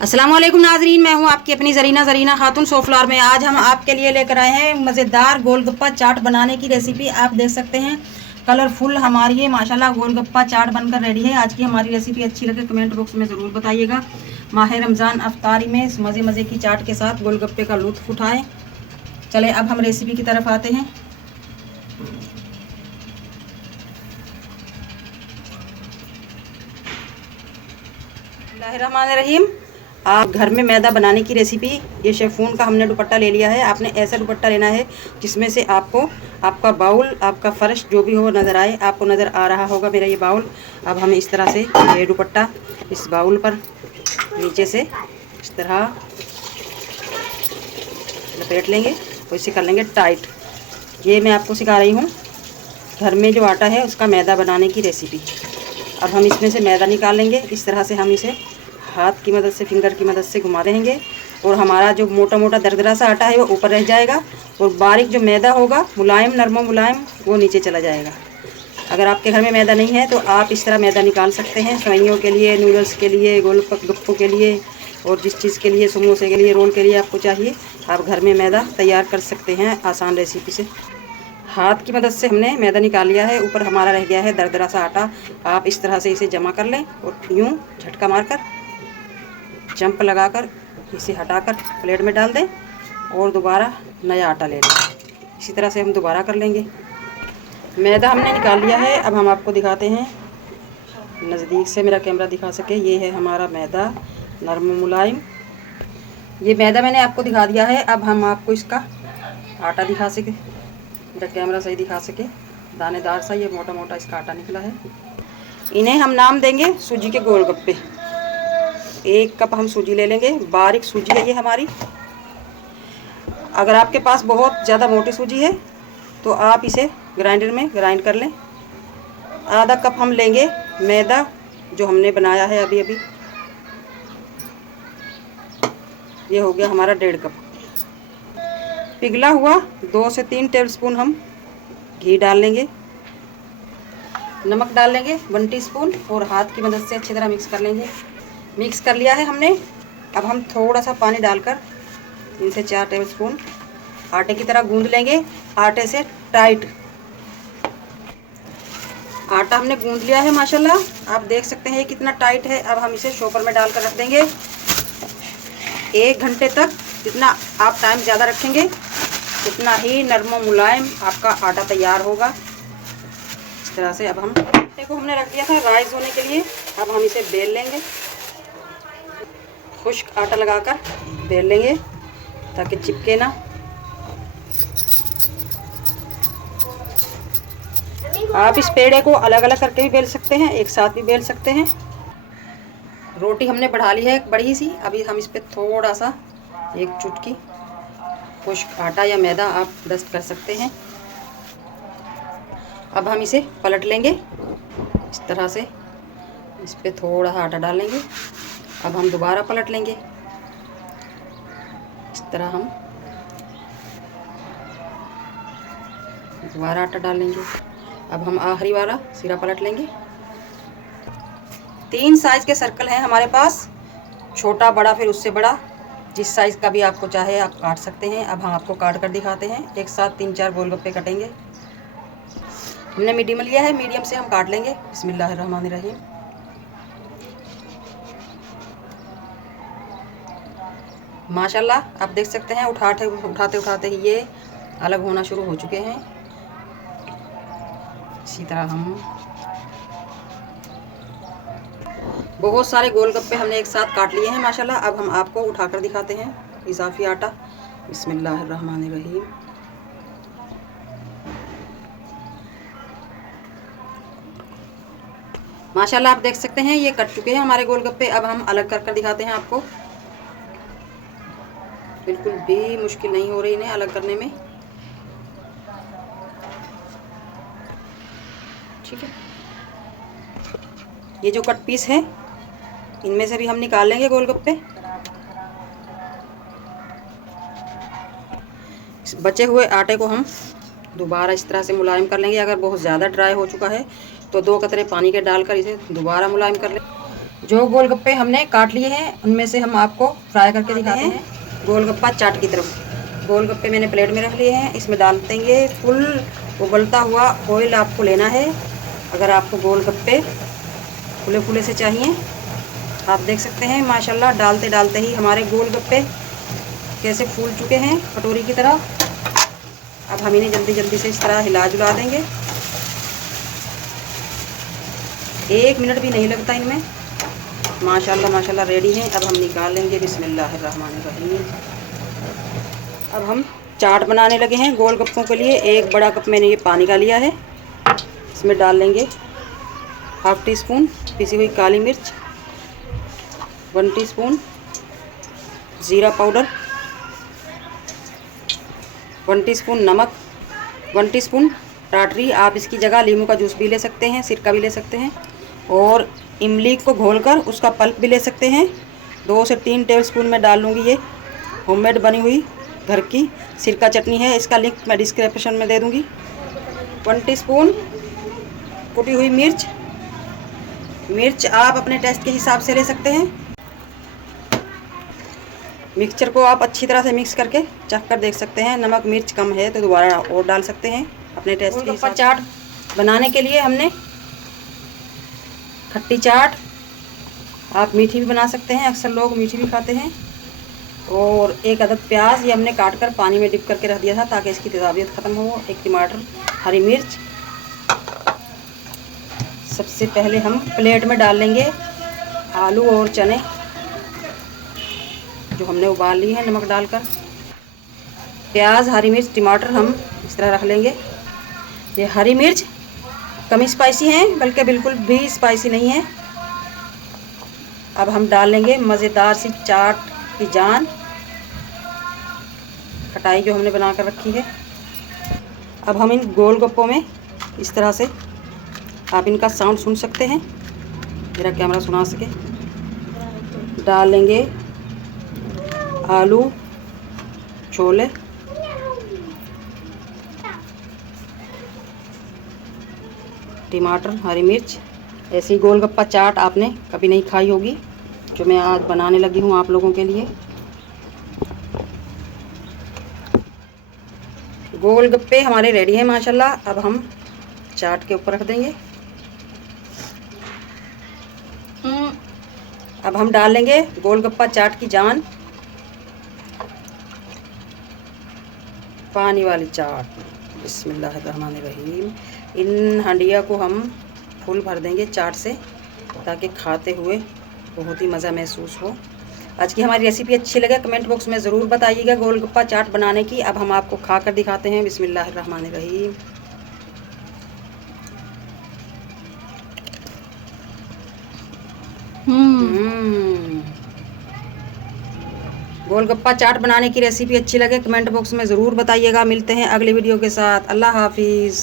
अस्सलाम वालेकुम नाजरीन, मैं हूं आपकी अपनी जरीना खातून सोफ्लावर में। आज हम आपके लिए लेकर आए हैं मज़ेदार गोलगप्पा चाट बनाने की रेसिपी। आप देख सकते हैं कलरफुल हमारी ये माशाल्लाह गोलगप्पा चाट बनकर रेडी है। आज की हमारी रेसिपी अच्छी लगे कमेंट बॉक्स में ज़रूर बताइएगा। माह रमज़ान अफ्तारी में मज़े मज़े की चाट के साथ गोलगप्पे का लुत्फ़ उठाएँ। चले अब हम रेसिपी की तरफ आते हैं। बिस्मिल्लाहिर्रहमानिर्रहीम। आप घर में मैदा बनाने की रेसिपी। ये शेफून का हमने दुपट्टा ले लिया है। आपने ऐसा दुपट्टा लेना है जिसमें से आपको आपका बाउल, आपका फ़र्श जो भी हो नज़र आए। आपको नज़र आ रहा होगा मेरा ये बाउल। अब हम इस तरह से ये दुपट्टा इस बाउल पर नीचे से इस तरह लपेट लेंगे और इसे कर लेंगे टाइट। ये मैं आपको सिखा रही हूँ घर में जो आटा है उसका मैदा बनाने की रेसिपी। अब हम इसमें से मैदा निकाल लेंगे। इस तरह से हम इसे हाथ की मदद से, फिंगर की मदद से घुमा देंगे और हमारा जो मोटा मोटा दरदरा सा आटा है वो ऊपर रह जाएगा और बारीक जो मैदा होगा मुलायम, नरम मुलायम, वो नीचे चला जाएगा। अगर आपके घर में मैदा नहीं है तो आप इस तरह मैदा निकाल सकते हैं सेवइयों के लिए, नूडल्स के लिए, गोलगप्पों के लिए और जिस चीज़ के लिए, समोसे के लिए, रोल के लिए आपको चाहिए आप घर में मैदा तैयार कर सकते हैं आसान रेसिपी से। हाथ की मदद से हमने मैदा निकाल लिया है। ऊपर हमारा रह गया है दरदरा सा आटा। आप इस तरह से इसे जमा कर लें और यूँ झटका मारकर, जंप लगाकर इसे हटाकर प्लेट में डाल दें और दोबारा नया आटा ले लें। इसी तरह से हम दोबारा कर लेंगे। मैदा हमने निकाल लिया है। अब हम आपको दिखाते हैं नज़दीक से, मेरा कैमरा दिखा सके। ये है हमारा मैदा, नरम मुलायम। ये मैदा मैंने आपको दिखा दिया है। अब हम आपको इसका आटा दिखा सके, मेरा कैमरा सही दिखा सके। दानेदार सा ये मोटा मोटा इसका आटा निकला है। इन्हें हम नाम देंगे सूजी के गोलगप्पे। 1 कप हम सूजी ले लेंगे। बारीक सूजी है ये हमारी। अगर आपके पास बहुत ज़्यादा मोटी सूजी है तो आप इसे ग्राइंडर में ग्राइंड कर लें। आधा कप हम लेंगे मैदा जो हमने बनाया है अभी अभी। ये हो गया हमारा 1.5 कप। पिघला हुआ 2 से 3 टेबलस्पून हम घी डाल लेंगे। नमक डाल लेंगे 1 टीस्पून और हाथ की मदद से अच्छी तरह मिक्स कर लेंगे। मिक्स कर लिया है हमने। अब हम थोड़ा सा पानी डालकर 3 से 4 टेबलस्पून आटे की तरह गूंद लेंगे। आटे से टाइट आटा हमने गूंद लिया है माशाल्लाह। आप देख सकते हैं कितना टाइट है। अब हम इसे शॉपर में डालकर रख देंगे 1 घंटे तक। जितना आप टाइम ज़्यादा रखेंगे उतना ही नरम मुलायम आपका आटा तैयार होगा। इस तरह से अब हम आटे को हमने रख दिया था राइस होने के लिए। अब हम इसे बेल लेंगे। खुश्क आटा लगाकर बेल लेंगे ताकि चिपके ना। आप इस पेड़े को अलग अलग करके भी बेल सकते हैं, एक साथ भी बेल सकते हैं। रोटी हमने बढ़ा ली है एक बड़ी सी। अभी हम इस पर थोड़ा सा 1 चुटकी खुश्क आटा या मैदा आप डस्ट कर सकते हैं। अब हम इसे पलट लेंगे इस तरह से। इस पर थोड़ा सा आटा डाल लेंगे। अब हम दोबारा पलट लेंगे इस तरह। हम दोबारा आटा डाल लेंगे। अब हम आखिरी वाला सिरा पलट लेंगे। 3 साइज़ के सर्कल हैं हमारे पास, छोटा, बड़ा, फिर उससे बड़ा। जिस साइज़ का भी आपको चाहे आप काट सकते हैं। अब हम आपको काट कर दिखाते हैं। एक साथ 3-4 गोलगप्पे कटेंगे। हमने मीडियम लिया है, मीडियम से हम काट लेंगे। बिस्मिल्लाहिर्रहमानिर्रहीम। माशाल्लाह आप देख सकते हैं उठाते उठाते ही ये अलग होना शुरू हो चुके हैं। इसी तरह हम बहुत सारे गोलगप्पे हमने एक साथ काट लिए हैं माशाल्लाह। अब हम आपको उठाकर दिखाते हैं इजाफी आटा। बिस्मिल्लाहिर्रहमानिर्रहीम। माशाल्लाह आप देख सकते हैं ये कट चुके हैं हमारे गोलगप्पे। अब हम अलग कर दिखाते हैं आपको। बिल्कुल भी मुश्किल नहीं हो रही इन्हें अलग करने में। ठीक है, ये जो कट पीस है इनमें से भी हम निकाल लेंगे गोलगप्पे। इस बचे हुए आटे को हम दोबारा इस तरह से मुलायम कर लेंगे। अगर बहुत ज़्यादा ड्राई हो चुका है तो 2 कतरे पानी के डालकर इसे दोबारा मुलायम कर लें। जो गोलगप्पे हमने काट लिए हैं उनमें से हम आपको फ्राई करके दिखाते हैं गोलगप्पा चाट की तरफ। गोलगप्पे मैंने प्लेट में रख लिए हैं, इसमें डाल देंगे फुल उबलता हुआ ऑयल आपको लेना है। अगर आपको गोलगप्पे फुले फुले से चाहिए, आप देख सकते हैं माशाल्लाह डालते डालते ही हमारे गोलगप्पे कैसे फूल चुके हैं कटोरी की तरह। अब हम इन्हें जल्दी जल्दी से इस तरह हिला जुला देंगे। 1 मिनट भी नहीं लगता इनमें। माशाल्लाह माशाल्लाह रेडी हैं। अब हम निकाल लेंगे। बिस्मिल्लाहिर्रहमानिर्रहीम। अब हम चाट बनाने लगे हैं गोलगप्पों के लिए। 1 बड़ा कप मैंने ये पानी का लिया है, इसमें डाल लेंगे 1/2 टीस्पून पिसी हुई काली मिर्च, 1 टीस्पून ज़ीरा पाउडर, 1 टीस्पून नमक, 1 टीस्पून टाटरी। आप इसकी जगह नींबू का जूस भी ले सकते हैं, सिरका भी ले सकते हैं, और इमली को घोलकर उसका पल्प भी ले सकते हैं। 2 से 3 टेबलस्पून में डाल लूँगी। ये होममेड बनी हुई घर की सिरका चटनी है, इसका लिंक मैं डिस्क्रिप्शन में दे दूँगी। 1 टीस्पून कुटी हुई मिर्च। मिर्च आप अपने टेस्ट के हिसाब से ले सकते हैं। मिक्सचर को आप अच्छी तरह से मिक्स करके चख कर देख सकते हैं। नमक मिर्च कम है तो दोबारा और डाल सकते हैं अपने टेस्ट के हिसाब। चाट बनाने के लिए हमने खट्टी चाट, आप मीठी भी बना सकते हैं, अक्सर लोग मीठी भी खाते हैं, और 1 अदद प्याज ये हमने काट कर पानी में डिप करके रख दिया था ताकि इसकी तेजाबियत ख़त्म हो। 1 टमाटर, हरी मिर्च। सबसे पहले हम प्लेट में डाल लेंगे आलू और चने जो हमने उबाल ली है नमक डालकर। प्याज, हरी मिर्च, टमाटर हम इस तरह रख लेंगे। ये हरी मिर्च कम स्पाइसी हैं, बल्कि बिल्कुल भी स्पाइसी नहीं है। अब हम डाल लेंगे मज़ेदार सी चाट की जान, खटाई जो हमने बना कर रखी है। अब हम इन गोलगप्पों में इस तरह से, आप इनका साउंड सुन सकते हैं, मेरा कैमरा सुना सके, डाल लेंगे आलू, छोले, टमाटर, हरी मिर्च। ऐसी गोलगप्पा चाट आपने कभी नहीं खाई होगी, जो मैं आज बनाने लगी हूँ आप लोगों के लिए। गोलगप्पे हमारे रेडी हैं माशाल्लाह। अब हम चाट के ऊपर रख देंगे। अब हम डाल लेंगे गोलगप्पा चाट की जान, पानी वाली चाट। बिस्मिल्लाहिर्रहमानिर्रहीम। इन हंडिया को हम फुल भर देंगे चाट से, ताकि खाते हुए बहुत ही मज़ा महसूस हो। आज की हमारी रेसिपी अच्छी लगे कमेंट बॉक्स में ज़रूर बताइएगा गोलगप्पा चाट बनाने की। अब हम आपको खा कर दिखाते हैं। बिस्मिल्लाहिर्रहमानिर्रहीम। गोलगप्पा चाट बनाने की रेसिपी अच्छी लगे कमेंट बॉक्स में ज़रूर बताइएगा। मिलते हैं अगली वीडियो के साथ। अल्लाह हाफिज़।